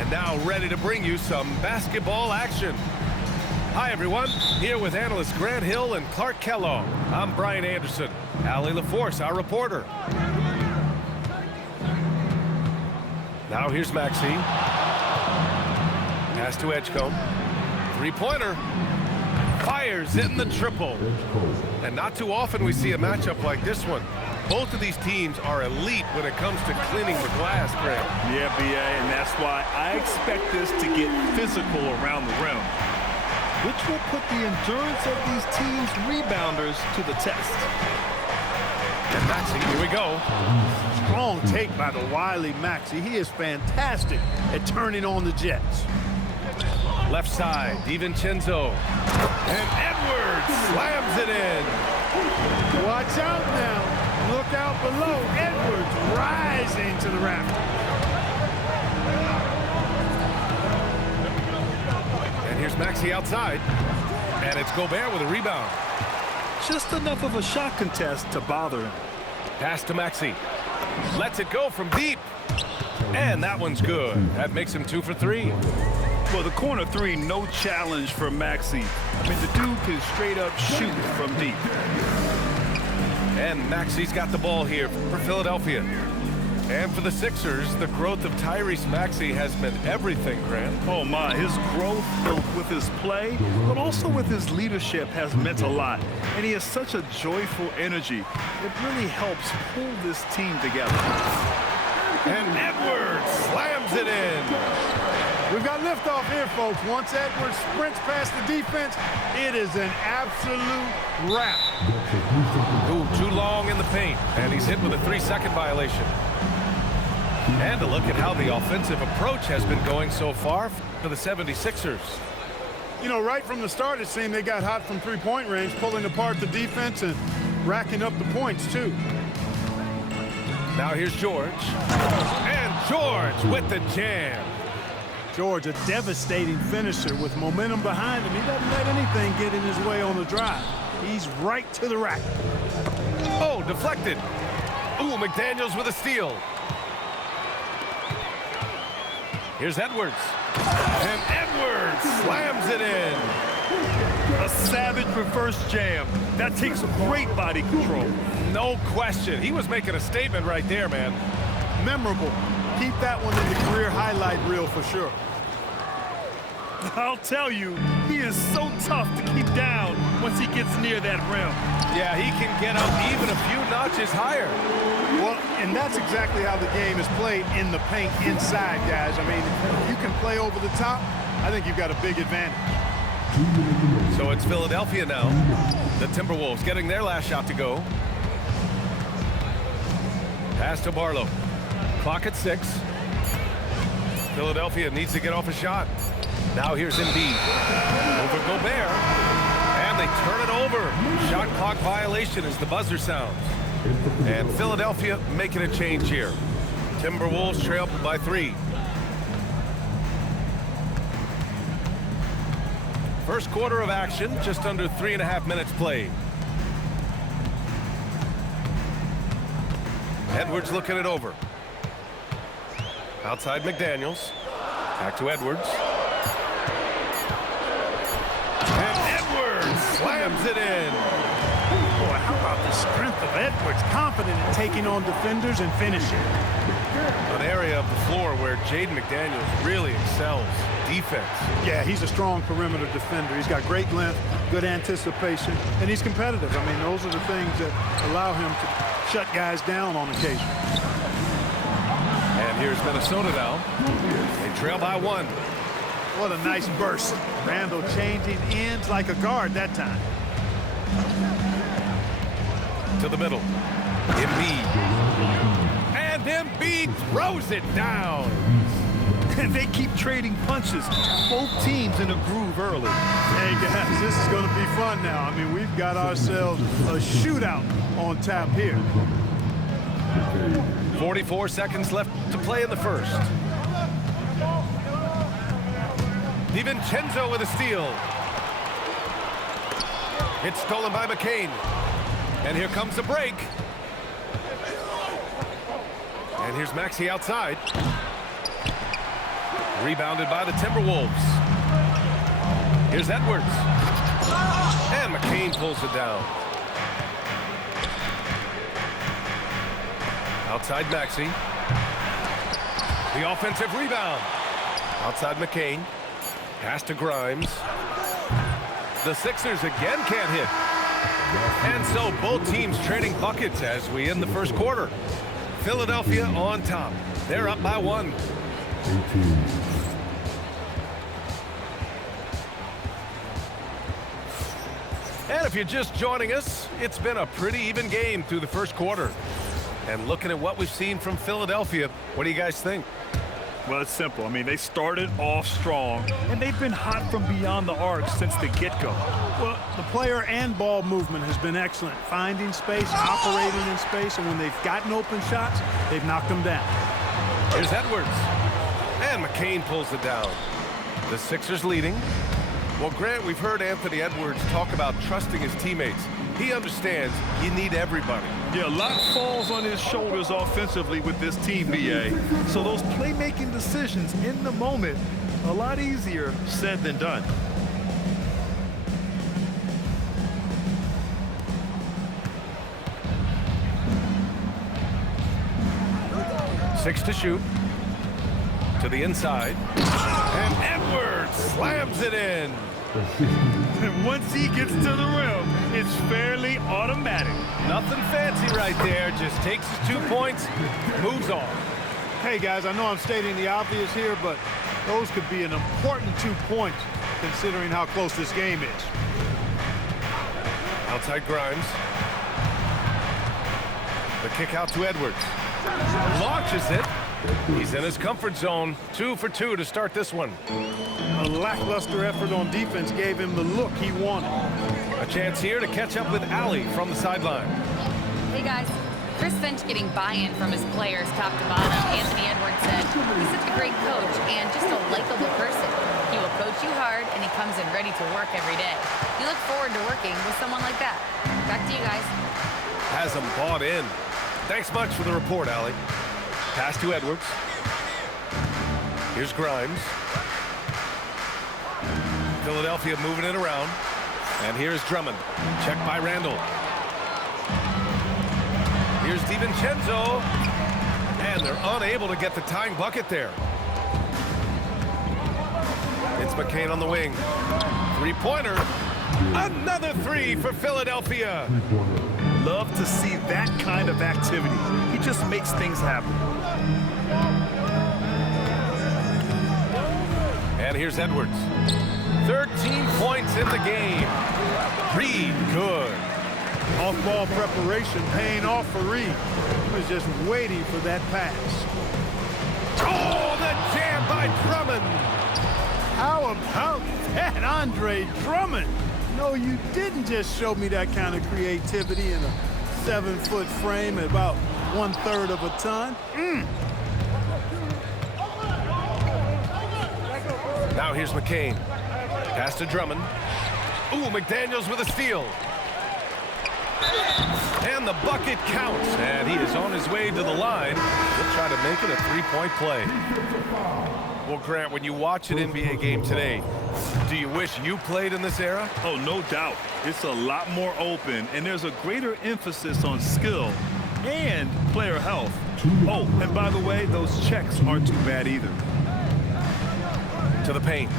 And now ready to bring you some basketball action. Hi, everyone. Here with analysts Grant Hill and Clark Kellogg. I'm Brian Anderson. Allie LaForce, our reporter. Now here's Maxey. Pass to Edgecombe. Three-pointer. Fires in the triple. And not too often we see a matchup like this one. Both of these teams are elite when it comes to cleaning the glass, Grant. Yeah, B.A., and that's why I expect this to get physical around the rim, which will put the endurance of these teams' rebounders to the test. And Maxey, here we go. Strong take by the wily Maxey. He is fantastic at turning on the Jets. Left side, DiVincenzo. And Edwards slams it in. Watch out now. Look out below. Edwards rising to the raft. And here's Maxey outside. And it's Gobert with a rebound. Just enough of a shot contest to bother him. Pass to Maxey. Lets it go from deep. And that one's good. That makes him 2 for 3. Well, the corner three, no challenge for Maxey. I mean, the dude can straight up shoot from deep. And Maxey's got the ball here for Philadelphia. And for the Sixers, the growth of Tyrese Maxey has meant everything, Grant. Oh, my. His growth with his play, but also with his leadership has meant a lot. And he has such a joyful energy. It really helps pull this team together. And Edwards slams it in. We've got liftoff here, folks. Once Edwards sprints past the defense, it is an absolute wrap. Ooh, too long in the paint. And he's hit with a 3-second violation. And a look at how the offensive approach has been going so far for the 76ers. You know, right from the start, it seemed they got hot from three-point range, pulling apart the defense and racking up the points, too. Now here's George. And George with the jam. George, a devastating finisher with momentum behind him. He doesn't let anything get in his way on the drive. He's right to the rack. Oh, deflected. Ooh, McDaniels with a steal. Here's Edwards. And Edwards slams it in. A savage reverse jam. That takes great body control. No question. He was making a statement right there, man. Memorable. Keep that one in the career highlight reel for sure. I'll tell you, he is so tough to keep down once he gets near that rim. Yeah, he can get up even a few notches higher. Well, and that's exactly how the game is played in the paint inside, guys. I mean, if you can play over the top, I think you've got a big advantage. So it's Philadelphia now. The Timberwolves getting their last shot to go. Pass to Barlow. Clock at 6. Philadelphia needs to get off a shot. Now here's Embiid. Over Gobert. And they turn it over. Shot clock violation as the buzzer sounds. And Philadelphia making a change here. Timberwolves trail by 3. First quarter of action, just under 3.5 minutes played. Edwards looking it over. Outside McDaniels. Back to Edwards. And Edwards slams it in. Boy, how about the strength of Edwards? Confident in taking on defenders and finishing. An area of the floor where Jaden McDaniels really excels. Defense. Yeah, he's a strong perimeter defender. He's got great length, good anticipation, and he's competitive. I mean, those are the things that allow him to shut guys down on occasion. And here's Minnesota now. They trail by 1. What a nice burst. Randle changing ends like a guard that time. To the middle. Embiid. And Embiid throws it down. And they keep trading punches. Both teams in a groove early. Hey, guys, this is going to be fun now. I mean, we've got ourselves a shootout on tap here. 44 seconds left to play in the first. DiVincenzo with a steal. It's stolen by McCain. And here comes the break. And here's Maxey outside. Rebounded by the Timberwolves. Here's Edwards. And McCain pulls it down. Outside Maxey. The offensive rebound. Outside McCain. Pass to Grimes. The Sixers again can't hit. And so both teams trading buckets as we end the first quarter. Philadelphia on top. They're up by 1. And if you're just joining us, it's been a pretty even game through the first quarter. And looking at what we've seen from Philadelphia, what do you guys think? Well, it's simple. I mean, they started off strong, and they've been hot from beyond the arc since the get-go. Well, the player and ball movement has been excellent. Finding space, operating in space, and when they've gotten open shots, they've knocked them down. Here's Edwards. And McCain pulls it down. The Sixers leading. Well, Grant, we've heard Anthony Edwards talk about trusting his teammates. He understands you need everybody. Yeah, a lot falls on his shoulders offensively with this team, BA. So those playmaking decisions in the moment, a lot easier said than done. Six to shoot. To the inside. And Edwards slams it in. And once he gets to the rim, it's fairly automatic. Nothing fancy right there. Just takes his 2 points, moves on. Hey, guys, I know I'm stating the obvious here, but those could be an important 2 points considering how close this game is. Outside Grimes. The kick out to Edwards. Launches it. He's in his comfort zone. 2 for 2 to start this one. A lackluster effort on defense gave him the look he wanted. A chance here to catch up with Allie from the sideline. Hey guys, Chris Finch getting buy-in from his players top to bottom. Anthony Edwards said he's such a great coach and just a likable person. He will coach you hard and he comes in ready to work every day. You look forward to working with someone like that. Back to you guys. Has him bought in. Thanks much for the report, Allie. Pass to Edwards. Here's Grimes. Philadelphia moving it around. And here's Drummond. Checked by Randall. Here's DiVincenzo. And they're unable to get the tying bucket there. It's McCain on the wing. Three-pointer. Another 3 for Philadelphia. Love to see that kind of activity. He just makes things happen. And here's Edwards. 13 points in the game. Reed, good. Off-ball preparation paying off for Reed. He was just waiting for that pass. Oh, the jam by Drummond. How about that, Andre Drummond? No, you didn't just show me that kind of creativity in a 7-foot frame at about 1/3 of a ton. Now here's McCain. Pass to Drummond. Ooh, McDaniels with a steal. And the bucket counts. And he is on his way to the line. He'll try to make it a 3-point play. Well, Grant, when you watch an NBA game today, do you wish you played in this era? Oh, no doubt. It's a lot more open, and there's a greater emphasis on skill and player health. Oh, and by the way, those checks aren't too bad either. To the paint.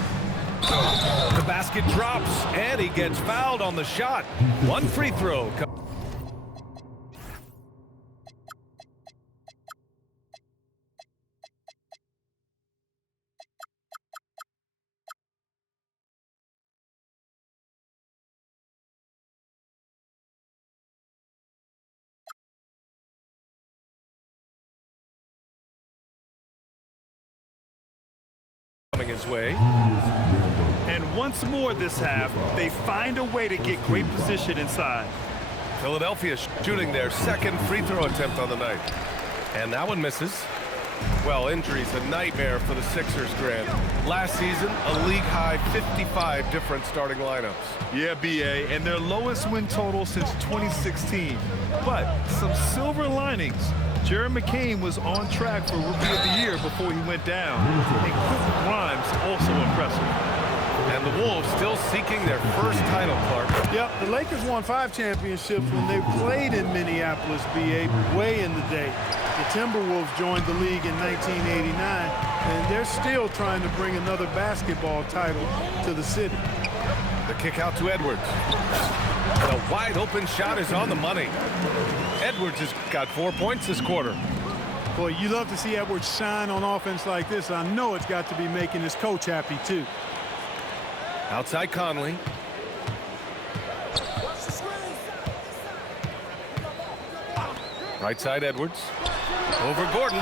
The basket drops, and he gets fouled on the shot. 1 free throw. His way. And once more this half, they find a way to get great position inside. Philadelphia shooting their second free throw attempt on the night. And that one misses. Well, injuries, a nightmare for the Sixers, Grant. Last season, a league-high 55 different starting lineups. Yeah, BA, and their lowest win total since 2016. But some silver linings. Jared McCain was on track for Rookie of the Year before he went down. And Quentin Grimes also impressive. And the Wolves still seeking their first title, Clark. Yep, the Lakers won 5 championships when they played in Minneapolis, BA, way in the day. The Timberwolves joined the league in 1989, and they're still trying to bring another basketball title to the city. The kick out to Edwards. The wide open shot is on the money. Edwards has got 4 points this quarter. Boy, you love to see Edwards shine on offense like this. I know it's got to be making his coach happy, too. Outside Conley. Right side Edwards. Over Gordon.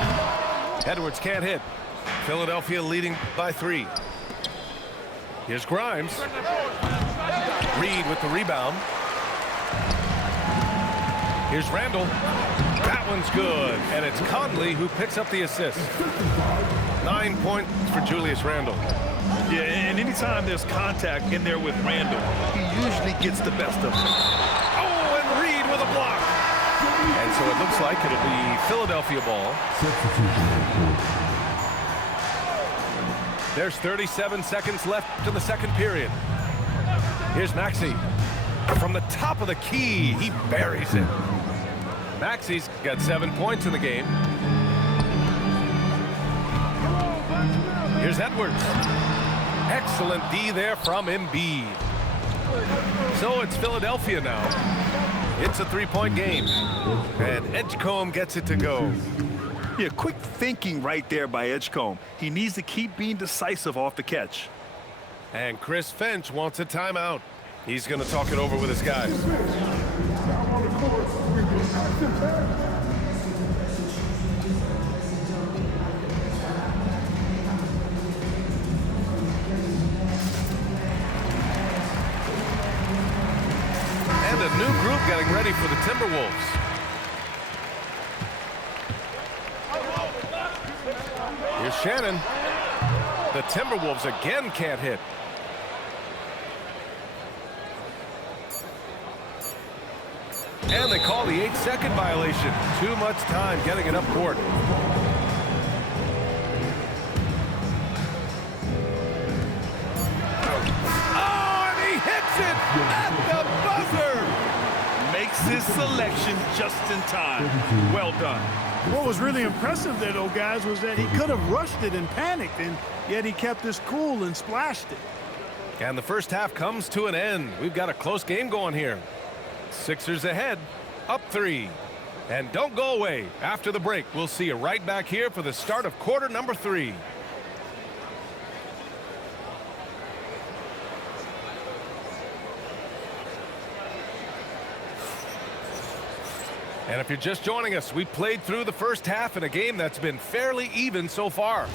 Edwards can't hit. Philadelphia leading by 3. Here's Grimes. Reed with the rebound. Here's Randall. That one's good. And it's Conley who picks up the assist. 9 points for Julius Randle. Yeah, and anytime there's contact in there with Randall, he usually gets the best of it. Oh, and Reed with a block. And so it looks like it'll be Philadelphia ball. There's 37 seconds left in the second period. Here's Maxey. From the top of the key, he buries it. Maxey's got 7 points in the game. Here's Edwards. Excellent D there from Embiid. So it's Philadelphia now. It's a 3-point game. And Edgecombe gets it to go. Yeah, quick thinking right there by Edgecombe. He needs to keep being decisive off the catch. And Chris Finch wants a timeout. He's going to talk it over with his guys. And a new group getting ready for the Timberwolves. Here's Shannon. The Timberwolves again can't hit. And they call the 8-second violation. Too much time getting it up court. Oh, and he hits it at the buzzer. Makes his selection just in time. Well done. What was really impressive there, though, guys, was that he could have rushed it and panicked, and yet he kept his cool and splashed it. And the first half comes to an end. We've got a close game going here. Sixers ahead, up 3. And don't go away. After the break, we'll see you right back here for the start of quarter number 3. And if you're just joining us, we played through the first half in a game that's been fairly even so far.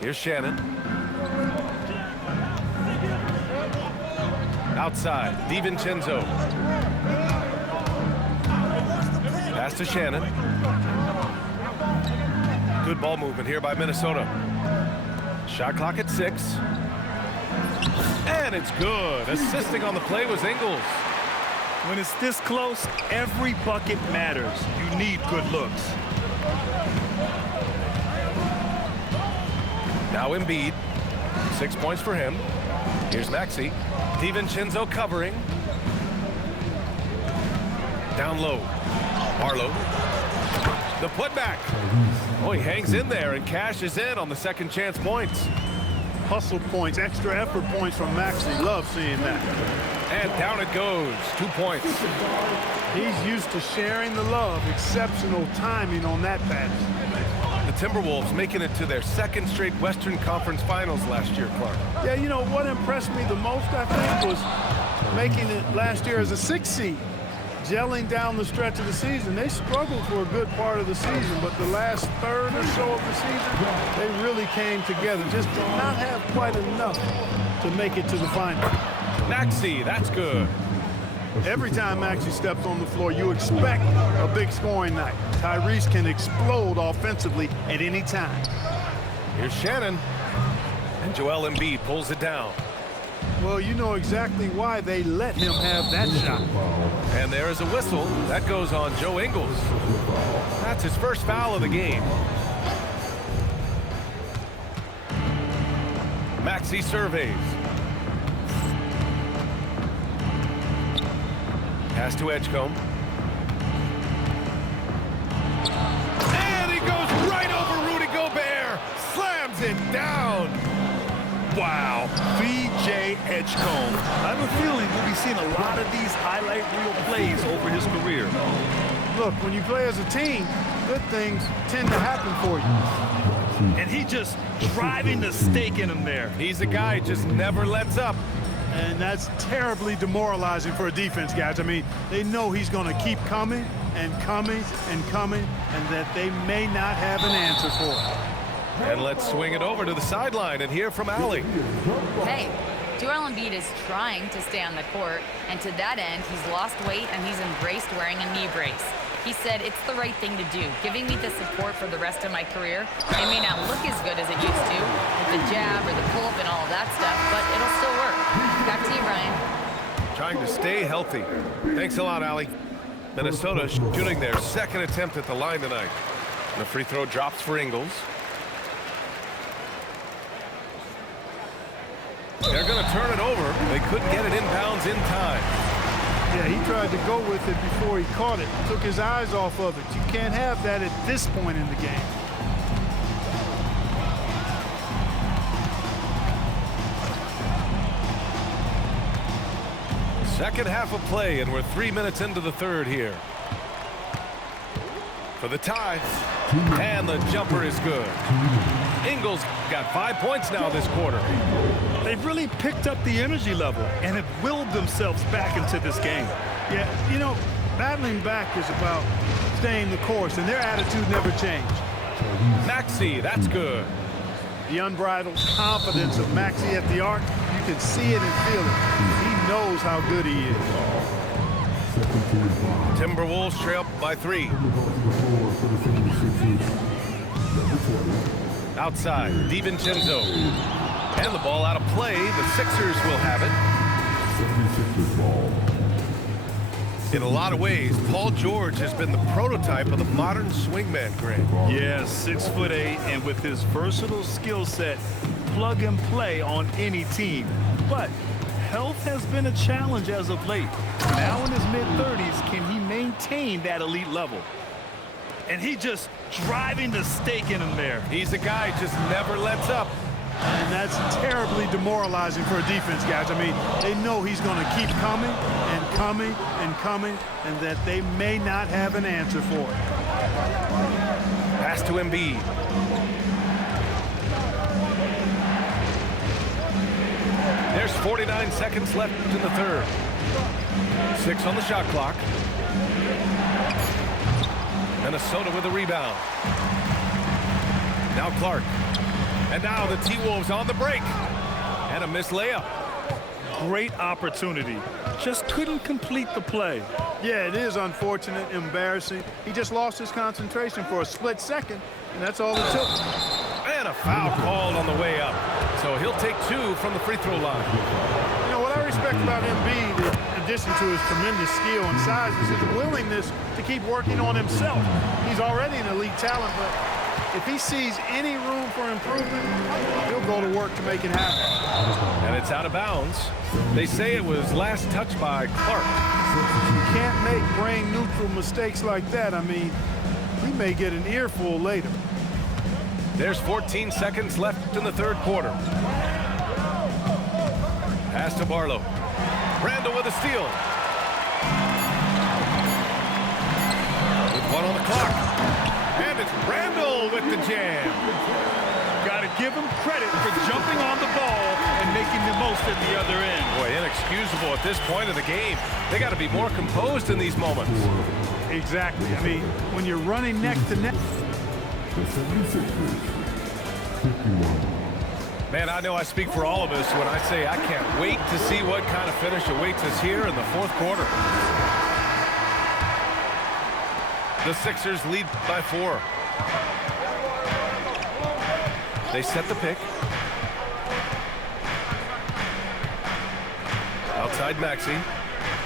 Here's Shannon. Outside, DiVincenzo. Pass to Shannon. Good ball movement here by Minnesota. Shot clock at 6. And it's good. Assisting on the play was Ingles. When it's this close, every bucket matters. You need good looks. Now Embiid. 6 points for him. Here's Maxey. DiVincenzo covering. Down low. Barlow. The putback. Oh, he hangs in there and cashes in on the second chance points. Hustle points, extra effort points from Maxey. Love seeing that. And down it goes. 2 points. He's used to sharing the love. Exceptional timing on that pass. The Timberwolves making it to their second straight Western Conference Finals last year, Clark. Yeah, you know, what impressed me the most, I think, was making it last year as a 6 seed. Gelling down the stretch of the season. They struggled for a good part of the season, but the last third or so of the season, they really came together. Just did not have quite enough to make it to the final. Maxey, that's good. Every time Maxey steps on the floor, you expect a big scoring night. Tyrese can explode offensively at any time. Here's Shannon. And Joel Embiid pulls it down. Well, you know exactly why they let him have that shot. And there is a whistle. That goes on Joe Ingles. That's his first foul of the game. Maxey surveys. Pass to Edgecombe. And he goes right over Rudy Gobert. Slams it down. Wow, B.J. Edgecombe. I have a feeling we'll be seeing a lot of these highlight reel plays over his career. Look, when you play as a team, good things tend to happen for you. And he just driving the stake in him there. He's a guy who just never lets up. And that's terribly demoralizing for a defense, guys. I mean, they know he's going to keep coming and coming and coming, and that they may not have an answer for it. And let's swing it over to the sideline and hear from Allie. Hey, Joel Embiid is trying to stay on the court, and to that end, he's lost weight and he's embraced wearing a knee brace. He said, it's the right thing to do, giving me the support for the rest of my career. It may not look as good as it used to, with the jab or the pull-up and all of that stuff, but it'll still work. Back to you, Brian. Trying to stay healthy. Thanks a lot, Allie. Minnesota shooting their second attempt at the line tonight. And the free throw drops for Ingles. They're going to turn it over. They couldn't get it inbounds in time. Yeah, he tried to go with it before he caught it. Took his eyes off of it. You can't have that at this point in the game. Second half of play, and we're 3 minutes into the third here. For the tie. And the jumper is good. Ingles got 5 points now this quarter. They've really picked up the energy level and have willed themselves back into this game. Yeah, you know, battling back is about staying the course, and their attitude never changed. Maxey, that's good. The unbridled confidence of Maxey at the arc, you can see it and feel it. He knows how good he is. Timberwolves trail by 3. Outside, DiVincenzo. And the ball out of play. The Sixers will have it. In a lot of ways, Paul George has been the prototype of the modern swingman, Greg. Yeah, 6'8", and with his versatile skill set, plug and play on any team. But health has been a challenge as of late. Now in his mid-30s, can he maintain that elite level? And he just driving the stake in him there. He's a guy who just never lets up. And that's terribly demoralizing for a defense, guys. I mean, they know he's going to keep coming and coming and coming, and that they may not have an answer for it. Pass to Embiid. There's 49 seconds left in the third. 6 on the shot clock. Minnesota with a rebound. Now Clark. And now the T-Wolves on the break. And a missed layup. Great opportunity. Just couldn't complete the play. Yeah, it is unfortunate, embarrassing. He just lost his concentration for a split second, and that's all it took. And a foul called on the way up. So he'll take 2 from the free throw line. You know, what I respect about Embiid, in addition to his tremendous skill and size, is his willingness to keep working on himself. He's already an elite talent, but if he sees any room for improvement, he'll go to work to make it happen. And it's out of bounds. They say it was last touched by Clark. You can't make brain-neutral mistakes like that. I mean, we may get an earful later. There's 14 seconds left in the third quarter. Pass to Barlow. Randall with a steal. With 1 on the clock. And it's Randall with the jam. Got to give him credit for jumping on the ball and making the most at the other end. Boy, inexcusable at this point of the game. They got to be more composed in these moments. Exactly. I mean, when you're running neck to neck. Man, I know I speak for all of us when I say I can't wait to see what kind of finish awaits us here in the fourth quarter. The Sixers lead by 4. They set the pick. Outside Maxey.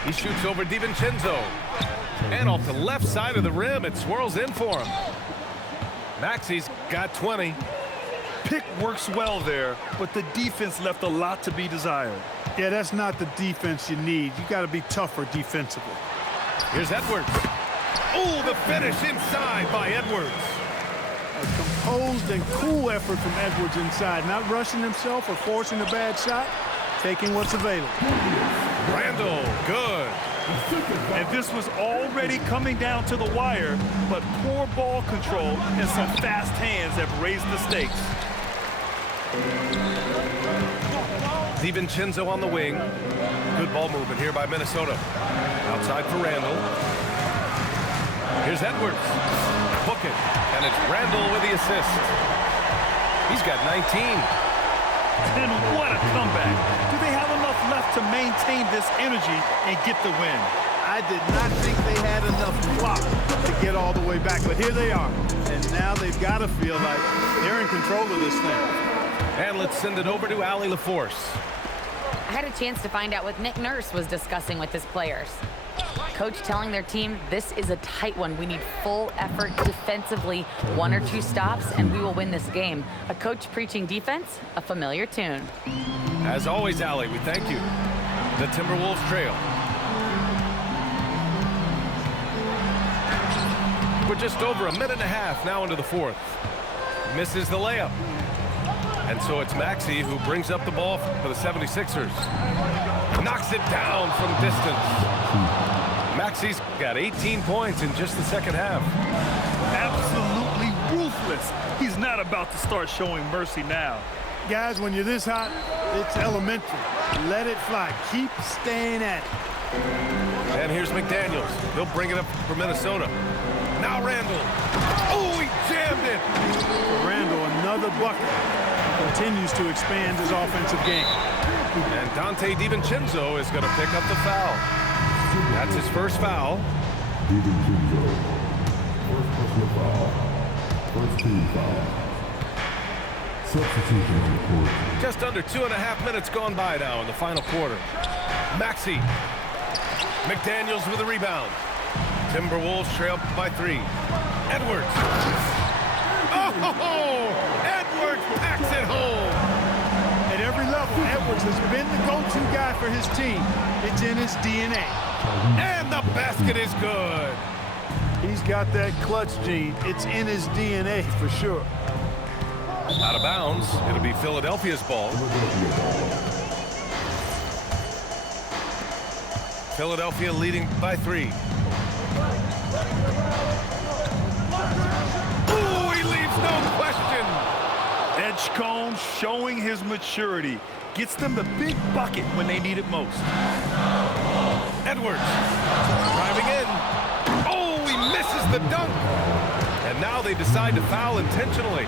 He shoots over DiVincenzo. And off the left side of the rim, it swirls in for him. Maxey's got 20. Pick works well there, but the defense left a lot to be desired. Yeah, that's not the defense you need. You got to be tougher defensively. Here's Edwards. Oh, the finish inside by Edwards. A composed and cool effort from Edwards inside, not rushing himself or forcing a bad shot, taking what's available. Randall, good. And this was already coming down to the wire, but poor ball control and some fast hands have raised the stakes. DiVincenzo on the wing. Good ball movement here by Minnesota. Outside for Randall. Here's Edwards. Book it. And it's Randall with the assist. He's got 19. And what a comeback. Do they have enough left to maintain this energy and get the win? I did not think they had enough clock to get all the way back, but here they are. And now they've got to feel like they're in control of this thing. And let's send it over to Allie LaForce. I had a chance to find out what Nick Nurse was discussing with his players. Coach telling their team, this is a tight one. We need full effort defensively, 1 or 2 stops, and we will win this game. A coach preaching defense, a familiar tune. As always, Allie, we thank you. The Timberwolves trail. We're just over a minute and a half now into the fourth. Misses the layup. And so it's Maxey who brings up the ball for the 76ers. Knocks it down from distance. Maxey's got 18 points in just the second half. Absolutely ruthless. He's not about to start showing mercy now. Guys, when you're this hot, it's elementary. Let it fly. Keep staying at it. And here's McDaniels. He'll bring it up for Minnesota. Now Randall. Oh, he jammed it. For Randall, another bucket. Continues to expand his offensive game. And Dante DiVincenzo is going to pick up the foul. That's his first foul. DiVincenzo. First personal foul. First team foul. Substitution on the court. Just under 2.5 minutes gone by now in the final quarter. Maxey. McDaniels with a rebound. Timberwolves trail by 3. Edwards. Oh, Edwards packs it home. At every level, Edwards has been the go-to guy for his team. It's in his DNA. And the basket is good. He's got that clutch gene. It's in his DNA for sure. Out of bounds. It'll be Philadelphia's ball. Philadelphia leading by 3. Ooh, he leaves no question. Edgecombe showing his maturity. Gets them the big bucket when they need it most. Edwards driving in. Oh, he misses the dunk. And now they decide to foul intentionally.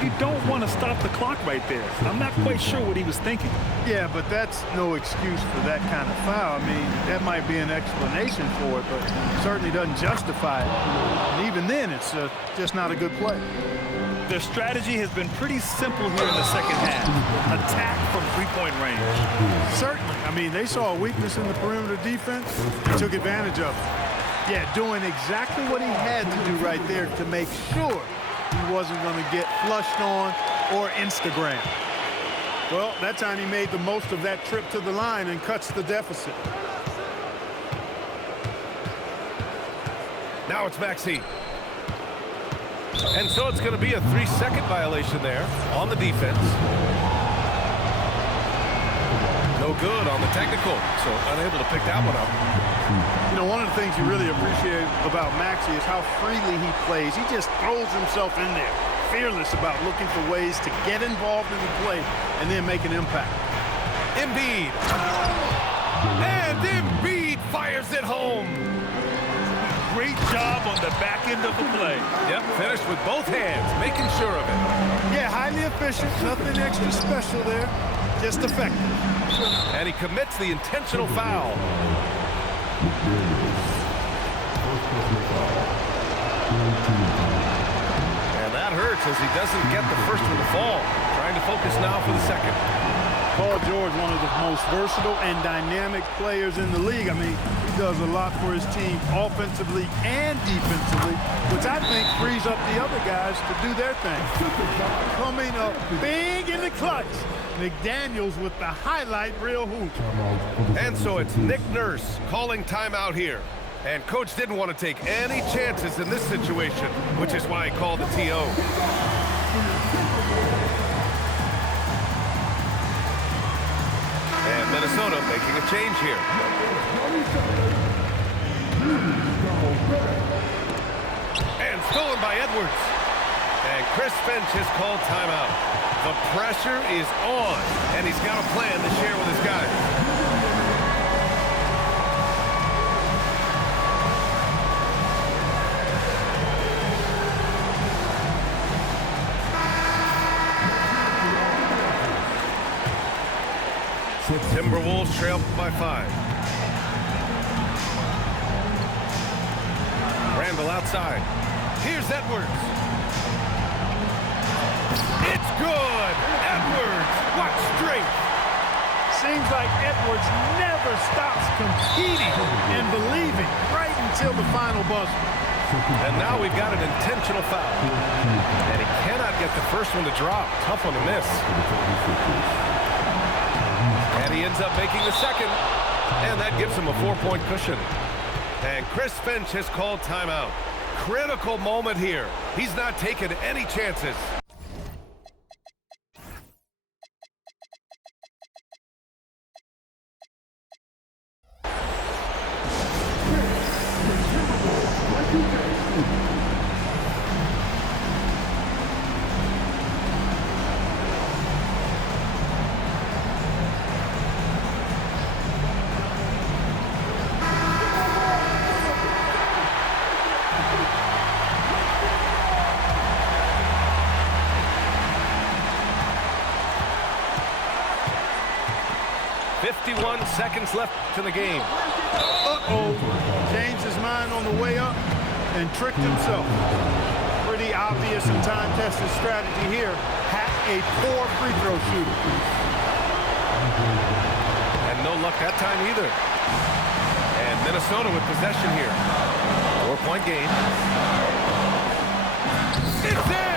You don't want to stop the clock right there. I'm not quite sure what he was thinking. Yeah, but that's no excuse for that kind of foul. I mean, that might be an explanation for it, but certainly doesn't justify it. And even then, it's just not a good play. Their strategy has been pretty simple here in the second half. Attack from three-point range. Certainly. I mean, they saw a weakness in the perimeter defense and took advantage of it. Yeah, doing exactly what he had to do right there to make sure he wasn't going to get flushed on or Instagram. Well, that time he made the most of that trip to the line and cuts the deficit. Now it's Maxey. And so it's going to be a 3-second violation there on the defense. No good on the technical, so unable to pick that one up. You know, one of the things you really appreciate about Maxey is how freely he plays. He just throws himself in there, fearless about looking for ways to get involved in the play and then make an impact. Embiid. And Embiid fires it home. Great job on the back end of the play. Yep, finished with both hands, making sure of it. Yeah, highly efficient. Nothing extra special there. Just effective. And he commits the intentional foul. And that hurts as he doesn't get the first one to fall. Trying to focus now for the second. Paul George, one of the most versatile and dynamic players in the league. I mean, he does a lot for his team offensively and defensively, which I think frees up the other guys to do their thing. Coming up big in the clutch, McDaniels with the highlight reel hoop. And so it's Nick Nurse calling timeout here. And coach didn't want to take any chances in this situation, which is why he called the TO. And Minnesota making a change here. And stolen by Edwards. And Chris Finch has called timeout. The pressure is on, and he's got a plan to share with his guys. Timberwolves trail by 5. Randall outside. Here's Edwards. It's good. Edwards. What strength. Seems like Edwards never stops competing and believing right until the final buzzer. And now we've got an intentional foul. And he cannot get the first one to drop. Tough one to miss. And he ends up making the second. And that gives him a 4-point cushion. And Chris Finch has called timeout. Critical moment here. He's not taking any chances. Seconds left in the game. Uh-oh. Changed his mind on the way up and tricked himself. Pretty obvious and time-tested strategy here. Hack a poor free throw shooter. And no luck that time either. And Minnesota with possession here. 4-point game. It's in!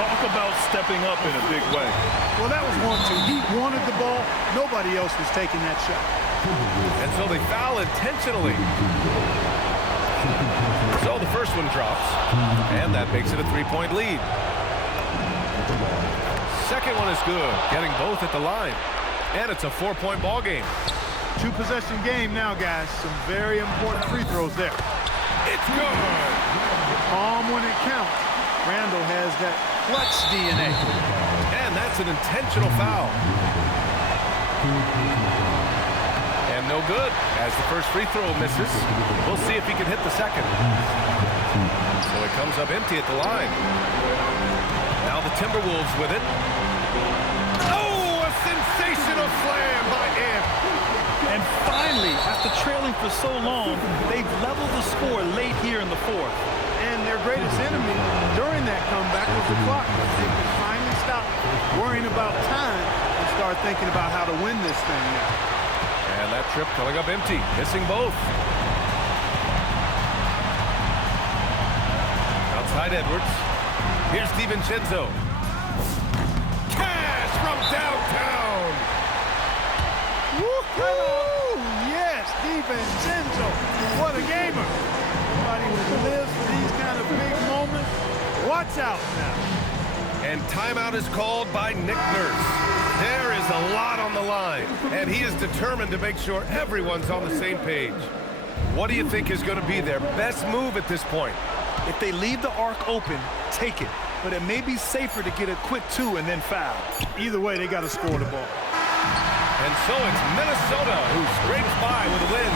Talk about stepping up in a big way. Well, that was 1-2. He wanted the ball. Nobody else was taking that shot. And so they foul intentionally. So the first one drops. And that makes it a 3-point lead. Second one is good. Getting both at the line. And it's a 4-point ball game. 2-possession game now, guys. Some very important free throws there. It's good. Calm when it counts. Randall has that clutch DNA. And that's an intentional foul. And no good, as the first free throw misses. We'll see if he can hit the second. So it comes up empty at the line. Now the Timberwolves with it. Oh, a sensational slam by Ant. And finally, after trailing for so long, they've leveled the score late here in the fourth. And their greatest enemy during that comeback was the clock. They could finally stop worrying about time and start thinking about how to win this thing now. And that trip coming up empty, missing both. Outside Edwards. Here's DiVincenzo. Cash from downtown. Woo-hoo! Yes, DiVincenzo. What a gamer. Somebody who lives for these kind of big moments. Watch out now. And timeout is called by Nick Nurse. There is a lot on the line, and he is determined to make sure everyone's on the same page. What do you think is going to be their best move at this point? If they leave the arc open, take it. But it may be safer to get a quick 2 and then foul. Either way, they got to score the ball. And so it's Minnesota who scrapes by with a win.